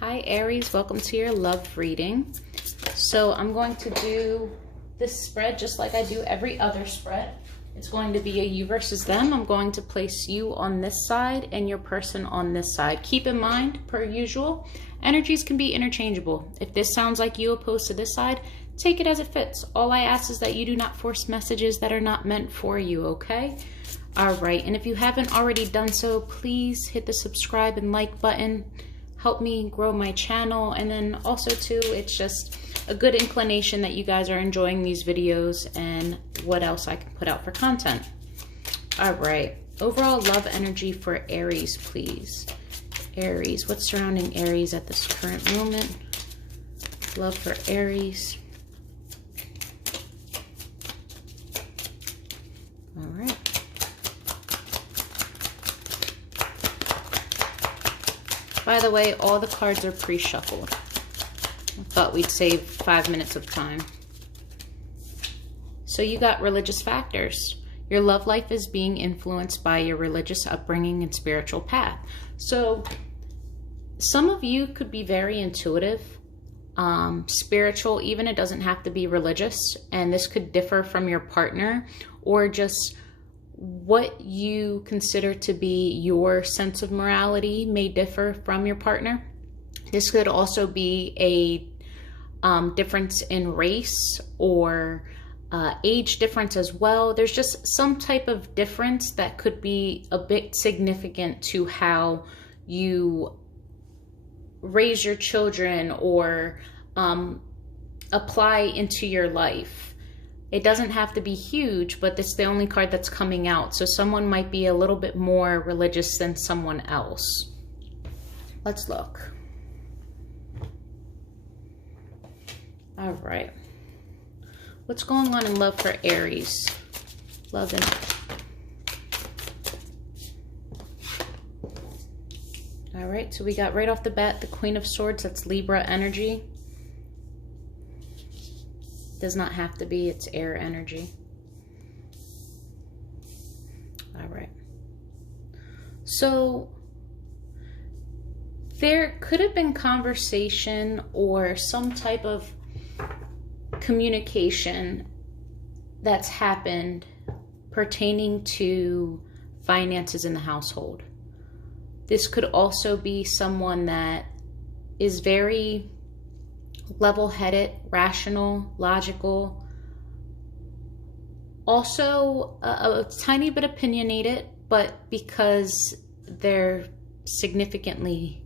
Hi Aries, welcome to your love reading. So I'm going to do this spread just like I do every other spread. It's going to be a you versus them. I'm going to place you on this side and your person on this side. Keep in mind, per usual, energies can be interchangeable. If this sounds like you opposed to this side, take it as it fits. All I ask is that you do not force messages that are not meant for you, okay? All right, and if you haven't already done so, please hit the subscribe and like button. Help me grow my channel, and then also too, it's just a good inclination that you guys are enjoying these videos and what else I can put out for content. All right, overall love energy for Aries, please. Aries, what's surrounding Aries at this current moment? Love for Aries. All right. By the way, all the cards are pre-shuffled. I thought we'd save 5 minutes of time. So you got religious factors. Your love life is being influenced by your religious upbringing and spiritual path. So some of you could be very intuitive, spiritual, even it doesn't have to be religious. And this could differ from your partner or just what you consider to be your sense of morality may differ from your partner. This could also be a difference in race or age difference as well. There's just some type of difference that could be a bit significant to how you raise your children or apply into your life. It doesn't have to be huge, but it's the only card that's coming out. So someone might be a little bit more religious than someone else. Let's look. All right. What's going on in love for Aries? Love and... All right, so we got right off the bat the Queen of Swords. That's Libra energy. Does not have to be, it's air energy. All right. So there could have been conversation or some type of communication that's happened pertaining to finances in the household. This could also be someone that is very level-headed, rational, logical, also a tiny bit opinionated, but because they're significantly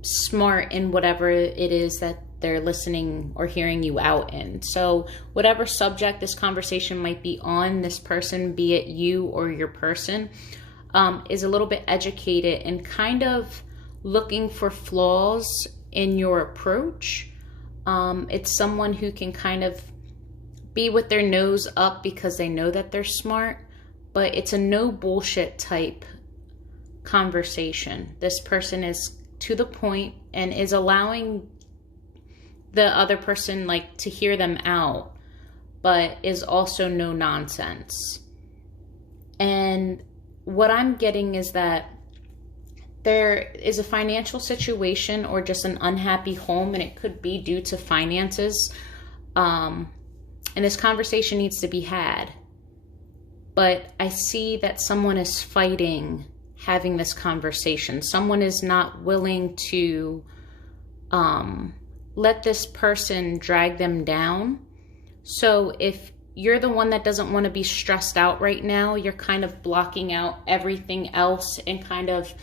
smart in whatever it is that they're listening or hearing you out in. So whatever subject this conversation might be on, this person, be it you or your person, is a little bit educated and kind of looking for flaws in your approach. It's someone who can kind of be with their nose up because they know that they're smart, but it's a no bullshit type conversation. This person is to the point and is allowing the other person like to hear them out, but is also no nonsense. And what I'm getting is that there is a financial situation or just an unhappy home, and it could be due to finances. And this conversation needs to be had. But I see that someone is fighting having this conversation. Someone is not willing to let this person drag them down. So if you're the one that doesn't want to be stressed out right now, you're kind of blocking out everything else and kind of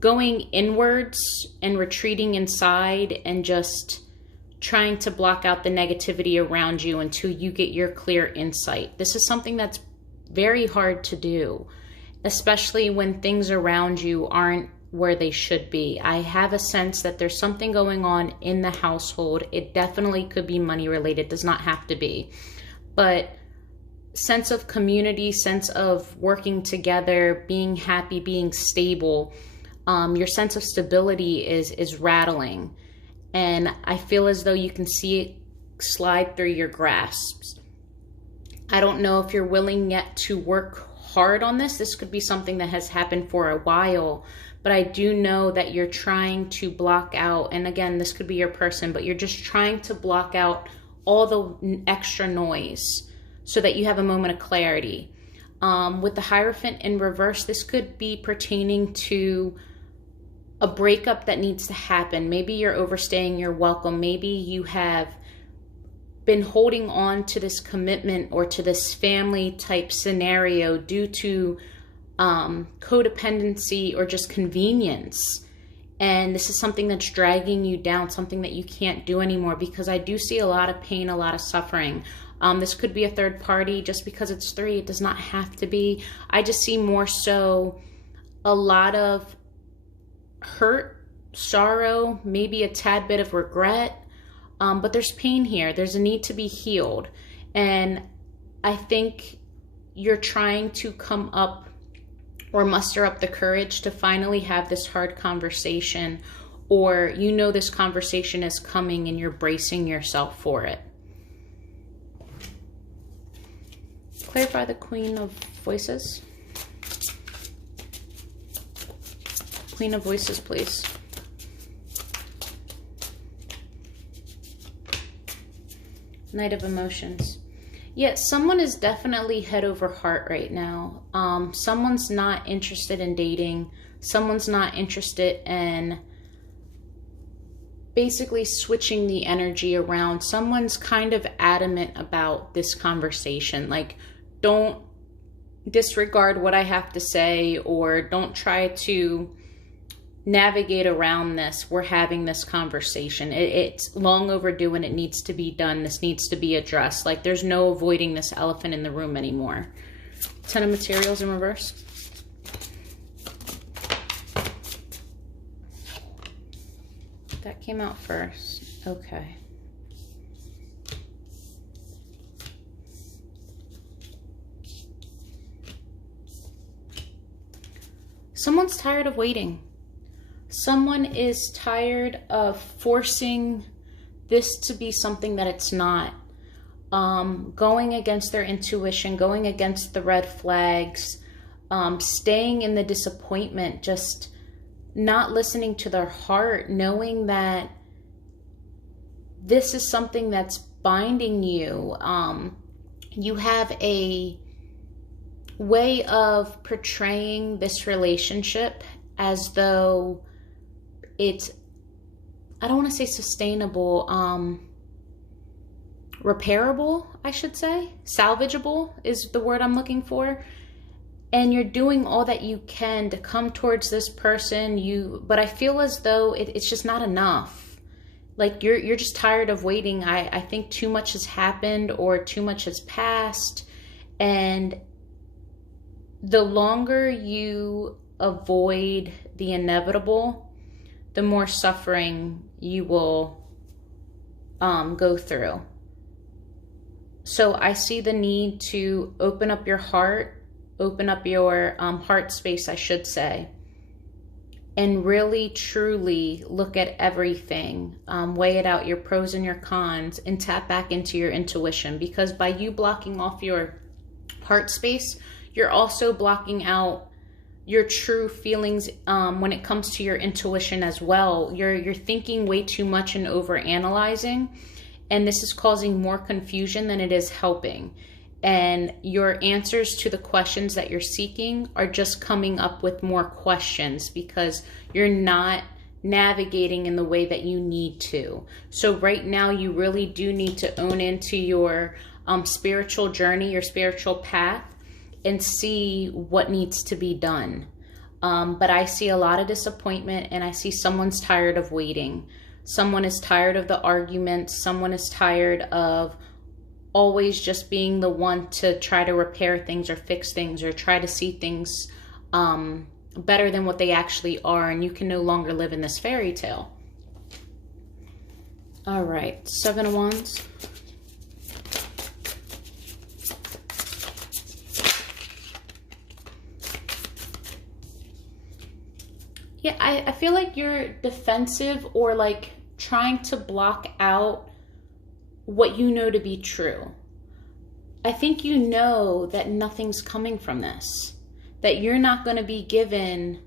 going inwards and retreating inside and just trying to block out the negativity around you until you get your clear insight. This is something that's very hard to do, especially when things around you aren't where they should be. I have a sense that there's something going on in the household. It definitely could be money related, does not have to be, but sense of community, sense of working together, being happy, being stable. Your sense of stability is rattling, and I feel as though you can see it slide through your grasps. I don't know if you're willing yet to work hard on this. This could be something that has happened for a while, but I do know that you're trying to block out, and again, this could be your person, but you're just trying to block out all the extra noise so that you have a moment of clarity. With the Hierophant in reverse, this could be pertaining to a breakup that needs to happen. Maybe you're overstaying your welcome. Maybe you have been holding on to this commitment or to this family type scenario due to codependency or just convenience. And this is something that's dragging you down, something that you can't do anymore, because I do see a lot of pain, a lot of suffering. This could be a third party. Just because it's 3, it does not have to be. I just see more so a lot of hurt, sorrow, maybe a tad bit of regret. But there's pain here. There's a need to be healed. And I think you're trying to come up or muster up the courage to finally have this hard conversation, or you know this conversation is coming and you're bracing yourself for it. Clarify the Queen of Voices. Queen of Voices, please. Knight of Emotions. Yeah, someone is definitely head over heart right now. Someone's not interested in dating. Someone's not interested in basically switching the energy around. Someone's kind of adamant about this conversation. Like, don't disregard what I have to say, or don't try to navigate around this. We're having this conversation. It's long overdue and it needs to be done. This needs to be addressed. Like, there's no avoiding this elephant in the room anymore. 10 of Materials in reverse. That came out first. Okay. Someone's tired of waiting. Someone is tired of forcing this to be something that it's not. Going against their intuition, going against the red flags, staying in the disappointment, just not listening to their heart, knowing that this is something that's binding you. You have a way of portraying this relationship as though it's, I don't want to say sustainable, repairable, I should say. Salvageable is the word I'm looking for. And you're doing all that you can to come towards this person. But I feel as though it's just not enough. Like, you're just tired of waiting. I think too much has happened or too much has passed. And the longer you avoid the inevitable, the more suffering you will go through. So I see the need to open up your heart, open up your heart space, I should say, and really truly look at everything, weigh it out, your pros and your cons, and tap back into your intuition. Because by you blocking off your heart space, you're also blocking out your true feelings when it comes to your intuition as well. You're thinking way too much and over-analyzing, and this is causing more confusion than it is helping. And your answers to the questions that you're seeking are just coming up with more questions because you're not navigating in the way that you need to. So right now, you really do need to own into your spiritual journey, your spiritual path, and see what needs to be done. But I see a lot of disappointment, and I see someone's tired of waiting. Someone is tired of the arguments. Someone is tired of always just being the one to try to repair things or fix things or try to see things better than what they actually are, and you can no longer live in this fairy tale. All right, 7 of Wands. Yeah, I feel like you're defensive or like trying to block out what you know to be true. I think you know that nothing's coming from this, that you're not going to be given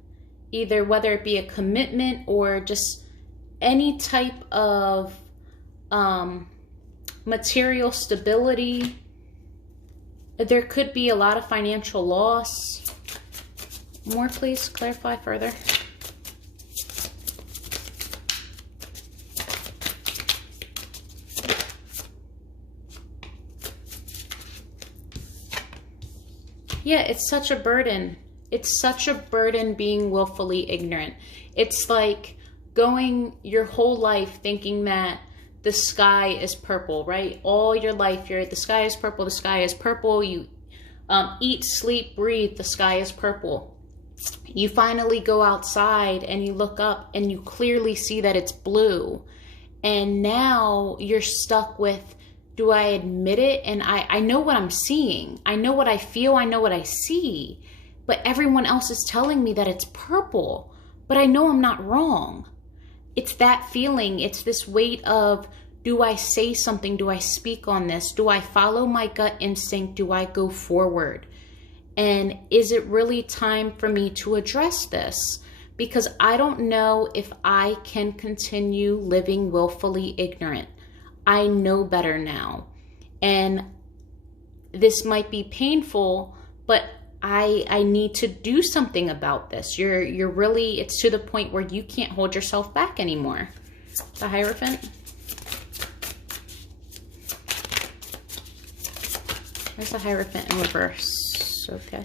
either, whether it be a commitment or just any type of material stability. There could be a lot of financial loss. More, please. Clarify further. Yeah, it's such a burden. It's such a burden being willfully ignorant. It's like going your whole life thinking that the sky is purple, right? All your life, the sky is purple, the sky is purple. You eat, sleep, breathe, the sky is purple. You finally go outside and you look up and you clearly see that it's blue. And now you're stuck with, do I admit it? And I know what I'm seeing. I know what I feel. I know what I see. But everyone else is telling me that it's purple. But I know I'm not wrong. It's that feeling. It's this weight of, do I say something? Do I speak on this? Do I follow my gut instinct? Do I go forward? And is it really time for me to address this? Because I don't know if I can continue living willfully ignorant. I know better now. And this might be painful, but I need to do something about this. You're really, it's to the point where you can't hold yourself back anymore. The Hierophant. There's the Hierophant in reverse. Okay.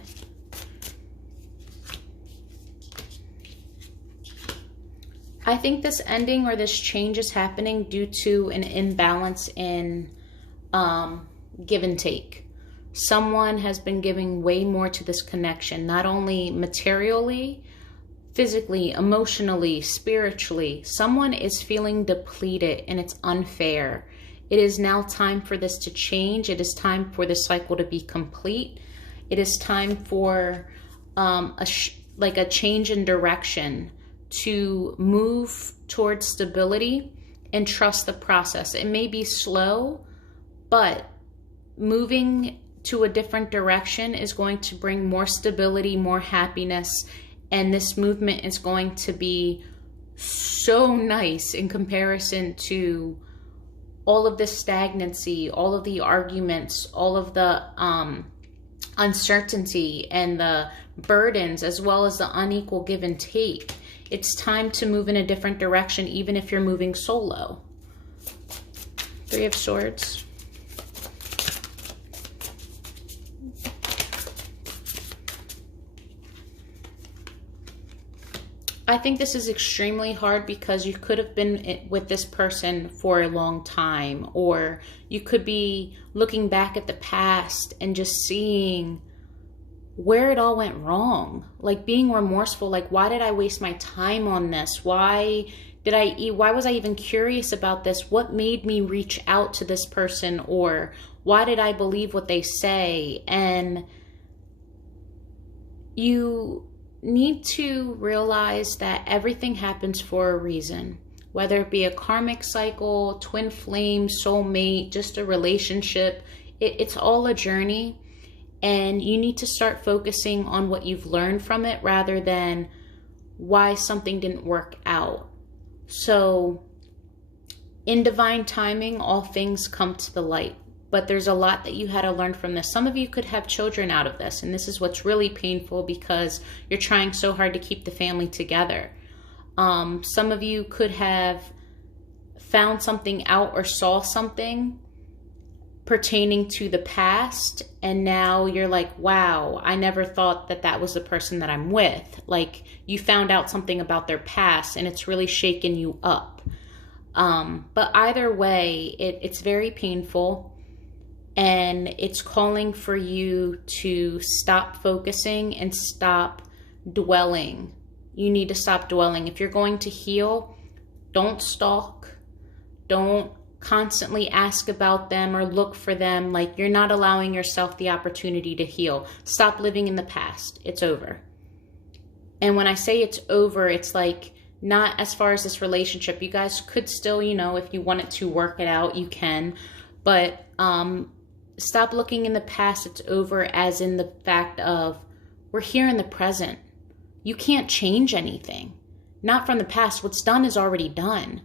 I think this ending or this change is happening due to an imbalance in give and take. Someone has been giving way more to this connection, not only materially, physically, emotionally, spiritually. Someone is feeling depleted and it's unfair. It is now time for this to change. It is time for this cycle to be complete. It is time for like a change in direction, to move towards stability and trust the process. It may be slow, but moving to a different direction is going to bring more stability, more happiness, and this movement is going to be so nice in comparison to all of the stagnancy, all of the arguments, all of the uncertainty and the burdens, as well as the unequal give and take. It's time to move in a different direction, even if you're moving solo. Three of Swords. I think this is extremely hard because you could have been with this person for a long time, or you could be looking back at the past and just seeing where it all went wrong, like being remorseful, like, why did I waste my time on this? Why was I even curious about this? What made me reach out to this person? Or why did I believe what they say? And you need to realize that everything happens for a reason, whether it be a karmic cycle, twin flame, soulmate, just a relationship. It's all a journey, and you need to start focusing on what you've learned from it rather than why something didn't work out. So in divine timing, all things come to the light. But there's a lot that you had to learn from this. Some of you could have children out of this, and this is what's really painful because you're trying so hard to keep the family together. Some of you could have found something out or saw something pertaining to the past, and now you're like, wow, I never thought that that was the person that I'm with. Like, you found out something about their past, and it's really shaken you up. But either way, it's very painful. And it's calling for you to stop focusing and stop dwelling. You need to stop dwelling. If you're going to heal, don't stalk. Don't constantly ask about them or look for them. Like, you're not allowing yourself the opportunity to heal. Stop living in the past. It's over. And when I say it's over, it's like, not as far as this relationship. You guys could still, if you wanted to work it out, you can. But stop looking in the past, it's over, as in the fact of we're here in the present. You can't change anything. Not from the past. What's done is already done.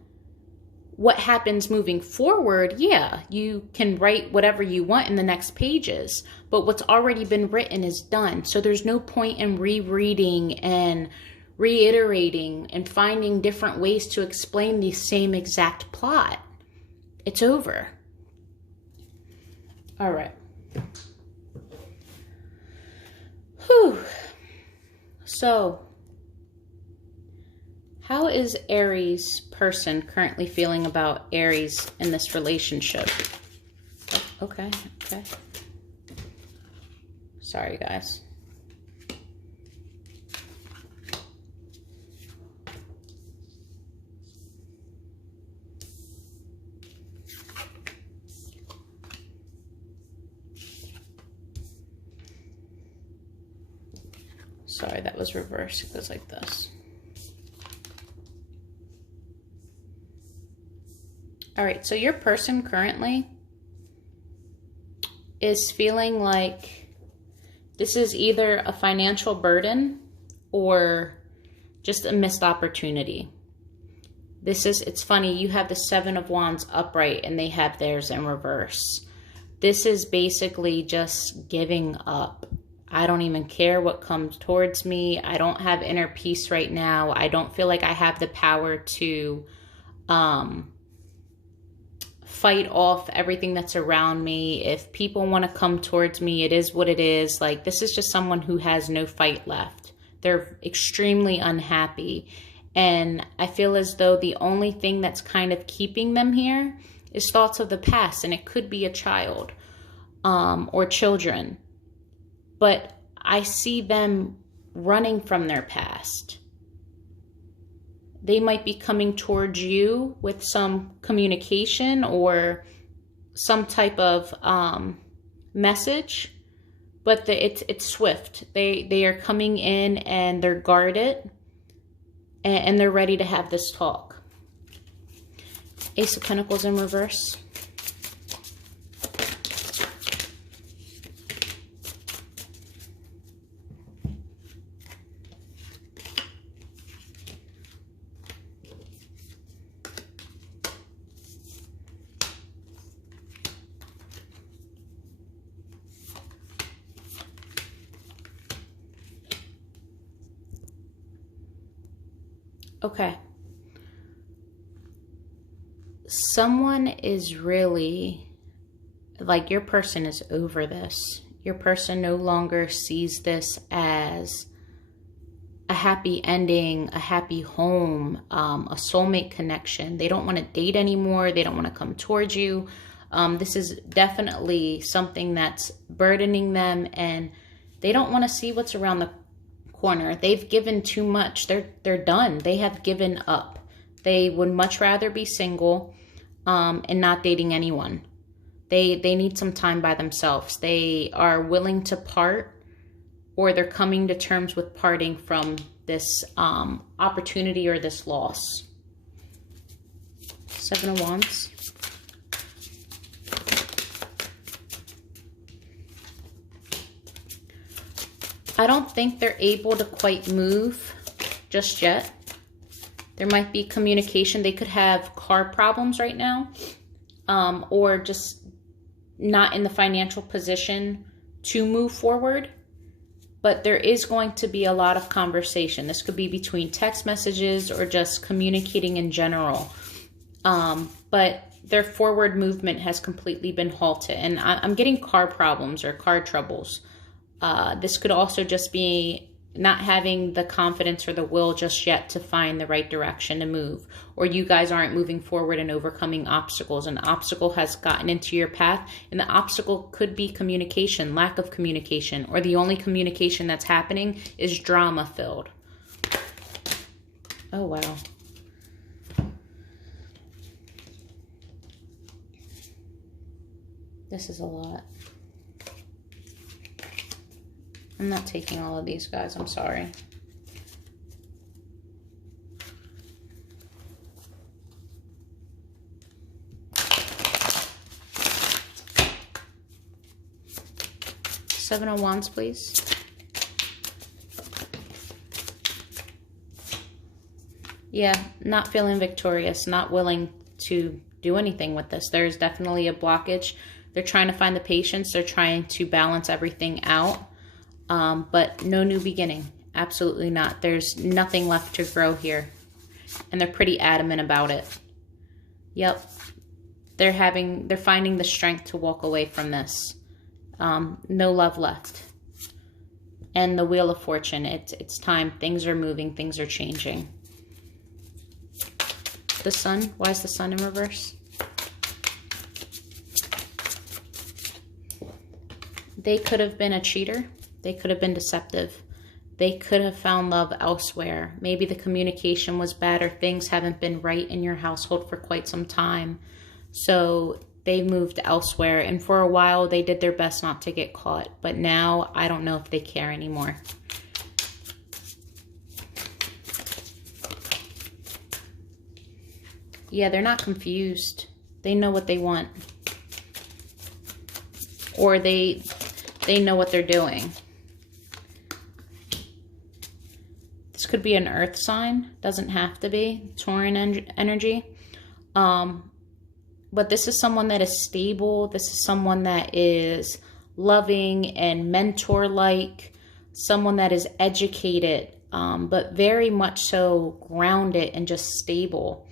What happens moving forward, yeah, you can write whatever you want in the next pages, but what's already been written is done. So there's no point in rereading and reiterating and finding different ways to explain the same exact plot. It's over. All right. Whew. So, how is Aries person currently feeling about Aries in this relationship? Okay. Sorry, guys. Sorry, that was reversed. It goes like this. All right, so your person currently is feeling like this is either a financial burden or just a missed opportunity. It's funny, you have the Seven of Wands upright and they have theirs in reverse. This is basically just giving up. I don't even care what comes towards me. I don't have inner peace right now. I don't feel like I have the power to fight off everything that's around me. If people want to come towards me, it is what it is. Like, this is just someone who has no fight left. They're extremely unhappy. And I feel as though the only thing that's kind of keeping them here is thoughts of the past. And it could be a child or children. But I see them running from their past. They might be coming towards you with some communication or some type of message, but it's swift. They are coming in and they're guarded and they're ready to have this talk. Ace of Pentacles in reverse. Okay. Someone is really, like, your person is over this. Your person no longer sees this as a happy ending, a happy home, a soulmate connection. They don't want to date anymore. They don't want to come towards you. This is definitely something that's burdening them, and they don't want to see what's around the corner. They've given too much. They're done. They have given up. They would much rather be single and not dating anyone. They need some time by themselves. They are willing to part, or they're coming to terms with parting from this opportunity or this loss. Seven of Wands. I don't think they're able to quite move just yet. There might be communication. They could have car problems right now, or just not in the financial position to move forward. But there is going to be a lot of conversation. This could be between text messages or just communicating in general. But their forward movement has completely been halted. And I'm getting car problems or car troubles. This could also just be not having the confidence or the will just yet to find the right direction to move. Or you guys aren't moving forward and overcoming obstacles. An obstacle has gotten into your path, and the obstacle could be communication, lack of communication, or the only communication that's happening is drama filled. Oh, wow. This is a lot. I'm not taking all of these, guys. I'm sorry. Seven of Wands, please. Yeah, not feeling victorious, not willing to do anything with this. There's definitely a blockage. They're trying to find the patience. They're trying to balance everything out. But no new beginning. Absolutely not. There's nothing left to grow here. And they're pretty adamant about it. Yep. They're finding the strength to walk away from this. No love left. And the Wheel of Fortune. It's time. Things are moving. Things are changing. The Sun. Why is the Sun in reverse? They could have been a cheater. They could have been deceptive. They could have found love elsewhere. Maybe the communication was bad or things haven't been right in your household for quite some time. So they moved elsewhere. And for a while, they did their best not to get caught. But now, I don't know if they care anymore. Yeah, they're not confused. They know what they want. Or they know what they're doing. This could be an earth sign. Doesn't have to be. Tauran energy. But this is someone that is stable. This is someone that is loving and mentor-like. Someone that is educated, but very much so grounded and just stable.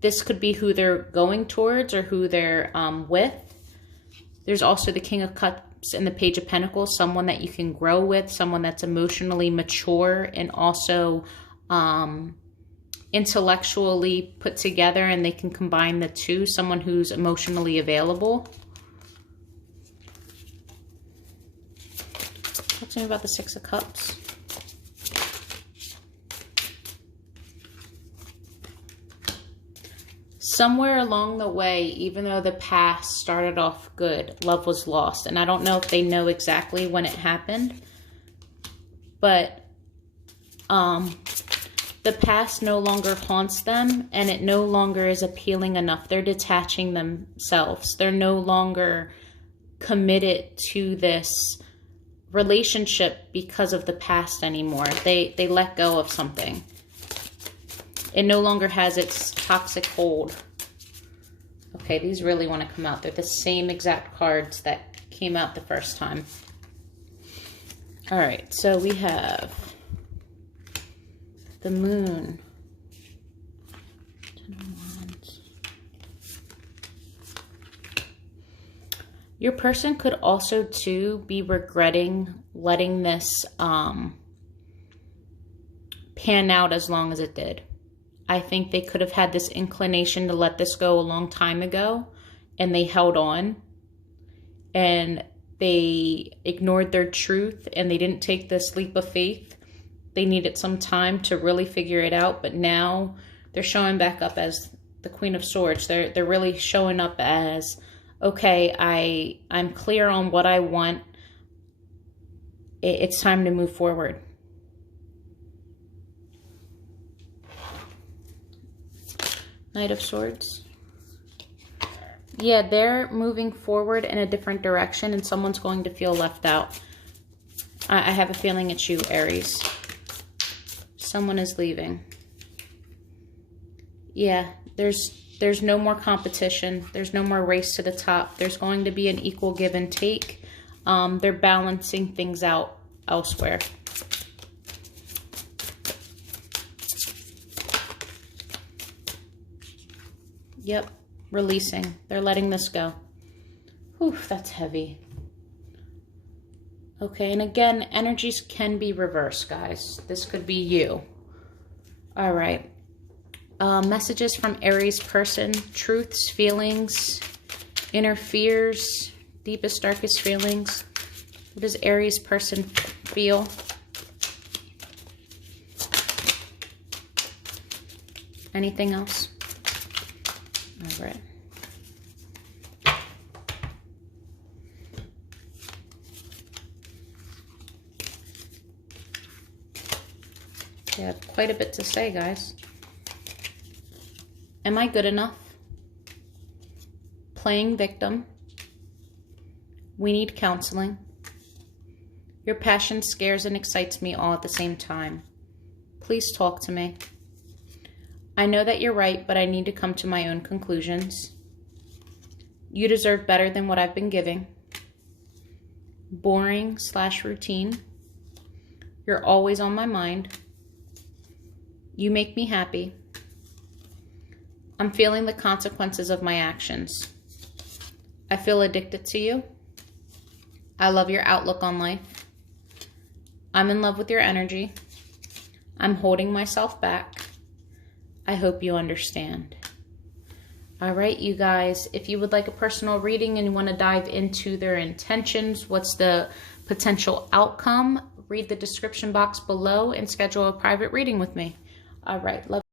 This could be who they're going towards or who they're with. There's also the King of Cups and the Page of Pentacles, someone that you can grow with, someone that's emotionally mature and also intellectually put together, and they can combine the two, someone who's emotionally available. Talk to me about the Six of Cups. Somewhere along the way, even though the past started off good, love was lost. And I don't know if they know exactly when it happened, but the past no longer haunts them, and it no longer is appealing enough. They're detaching themselves. They're no longer committed to this relationship because of the past anymore. They let go of something. It no longer has its toxic hold. Okay, these really want to come out. They're the same exact cards that came out the first time. All right, so we have the Moon. 10 of Wands. Your person could also, too, be regretting letting this pan out as long as it did. I think they could have had this inclination to let this go a long time ago, and they held on, and they ignored their truth, and they didn't take this leap of faith. They needed some time to really figure it out, but now they're showing back up as the Queen of Swords. They're really showing up as, okay, I'm clear on what I want. It's time to move forward. Knight of Swords. Yeah, they're moving forward in a different direction, and someone's going to feel left out. I have a feeling it's you, Aries. Someone is leaving. Yeah, there's no more competition. There's no more race to the top. There's going to be an equal give and take. They're balancing things out elsewhere. Yep, releasing. They're letting this go. Whew, that's heavy. Okay, and again, energies can be reversed, guys. This could be you. All right. Messages from Aries person. Truths, feelings, inner fears, deepest, darkest feelings. What does Aries person feel? Anything else? All right. They have quite a bit to say, guys. Am I good enough? Playing victim. We need counseling. Your passion scares and excites me all at the same time. Please talk to me. I know that you're right, but I need to come to my own conclusions. You deserve better than what I've been giving. Boring/routine. You're always on my mind. You make me happy. I'm feeling the consequences of my actions. I feel addicted to you. I love your outlook on life. I'm in love with your energy. I'm holding myself back. I hope you understand. All right, you guys, if you would like a personal reading and you want to dive into their intentions, what's the potential outcome, read the description box below and schedule a private reading with me. All right, love.